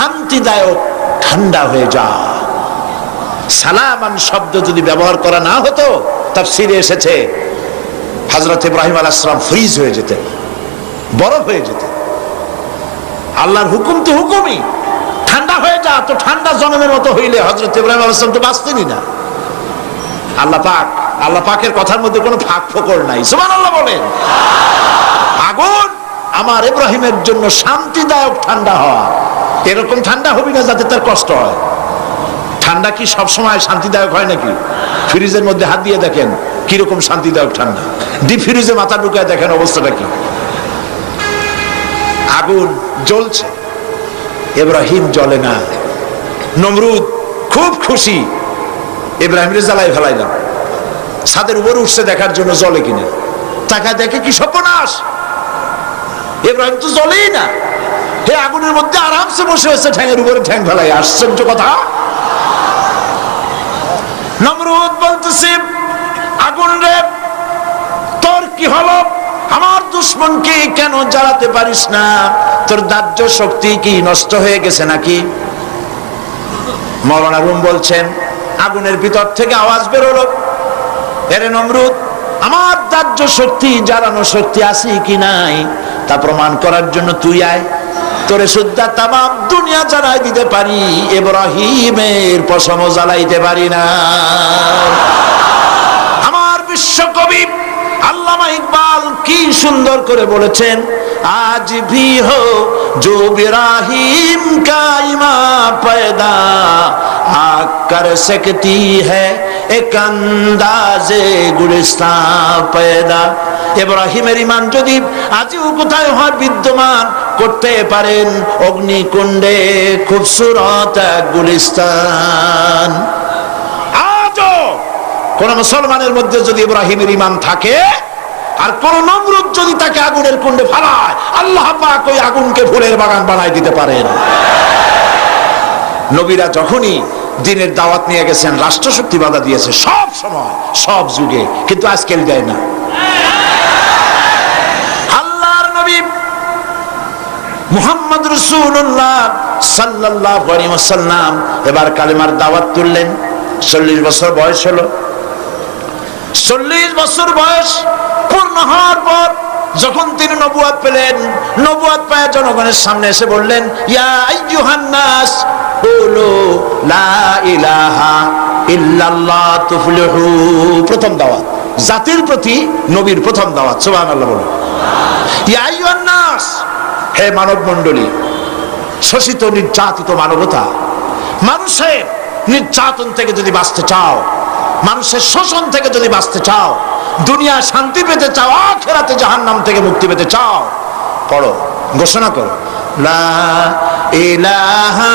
শান্তিদায়ক ঠান্ডা হয়ে যা। সালামান শব্দ যদি ব্যবহার করা না হতো, তাফসিরে এসেছে হজরত ইব্রাহিম আলাইসালাম ফ্রিজ হয়ে যেতেন, বরফ হয়ে যেতেন। আল্লাহর হুকুম তো হুকুমই, ঠান্ডা হয়ে যা, তো ঠান্ডা জনমের মতো হইলে হজরত ইব্রাহিম আলাইসালাম তো বাঁচতেনই না। আল্লাহ পাক, আল্লাহ পাকের কথার মধ্যে কোনো ফাঁক ফোকর নাই। সুমান আল্লাহ বলেন। আগুন আমার ইব্রাহিমের জন্য শান্তিদায়ক ঠান্ডা হওয়া। এরকম ঠান্ডা হবি না যাতে তার কষ্ট হয়। ঠান্ডা কি সব সময় শান্তিদায়ক হয় নাকি? ফ্রিজের মধ্যে হাত দিয়ে দেখেন কীরকম শান্তিদায়ক ঠান্ডা। ডিপ ফ্রিজে মাথা ঢুকায় দেখেন অবস্থাটা কি। আগুন জ্বলছে। ইব্রাহিম জ্বলে না। নমরুদ খুব খুশি। ইব্রাহিম রে জ্বালাই ফেলাইলাম। ছাদের উপর উঠছে দেখার জন্য জলে কিনে। টাকা দেখে কি সর্বনাশ! ইব্রাহিম তো জ্বলেই না। হে আগুনের মধ্যে আরামসে বসে আছে, ঠ্যাঙের উপরে ঠ্যাং ফেলাই আশ্চর্য কথা। বলতেছে, আগুন রে, তোর কি হলো? আমার দুশ্মনকে কেন জ্বালাতে পারিস না? তোর দাহ্য শক্তি কি নষ্ট হয়ে গেছে নাকি? মৌলানা রুম বলছেন, আগুনের ভিতর থেকে আওয়াজ বেরোলো। এরে নমরুদ, আমার দাহ্য শক্তি, জ্বালানো শক্তি আছে কি নাই? তা প্রমাণ করার জন্য তুই আয় তোরে সুদ্ধা তামাম দুনিয়া জ্বালাই দিতে পারি ইব্রাহিমের পশম জ্বালাইতে পারি না আমার বিশ্বকবি আল্লামা ইকবাল কি সুন্দর করে বলেছেন আজ ভি হো जो बिराहिम का इमा पैदा आग कर सकती है एक अंदाजे गुलिस्तान पैदा ইব্রাহিমের ইমান যদি আজও কোথায় হয় বিদ্যমান করতে পারেন অগ্নিকুণ্ডে খুবসুরত এক গুলিস্তান আজও কোন মুসলমানের মধ্যে যদি ইব্রাহিমের ইমান থাকে আর কোন নমরুদ যদি তাকে আগুনের কুণ্ডে ফালায় আল্লাহ পাক ওই আগুনকে ফুলের বাগান বানায় দিতে পারেন নবীরা যখনই দিনের দাওয়াত নিয়ে গেছেন, রাষ্ট্রশক্তি বাধা দিয়েছে, সব সময়, সব যুগে, কিন্তু আজকাল দেয় না। আল্লাহর নবী মুহাম্মদ রসুল্লাহ সাল্লাহ সাল্লাম এবার কালেমার দাওয়াত তুললেন। চল্লিশ বছর বয়স হলো। চল্লিশ বছর বয়স যখন তিনি নবুয়াদ পেলেন, নবুয়াদ পায় জনগণের সামনে এসে বললেন, ইয়া প্রথম দাওয়াত। জাতির প্রতি নবীর প্রথম দাওয়াত, সুবহানাল্লাহ বলো ইয়া হে মানব মণ্ডলী শোষিত নির্যাতিত মানবতা, মানুষের নির্যাতন থেকে যদি বাঁচতে চাও, মানুষের শোষণ থেকে যদি বাঁচতে চাও দুনিয়া শান্তি পেতে চাও, আখেরাতে জাহান নাম থেকে মুক্তি পেতে চাও। পড়ো, ঘোষণা করো। লা ইলাহা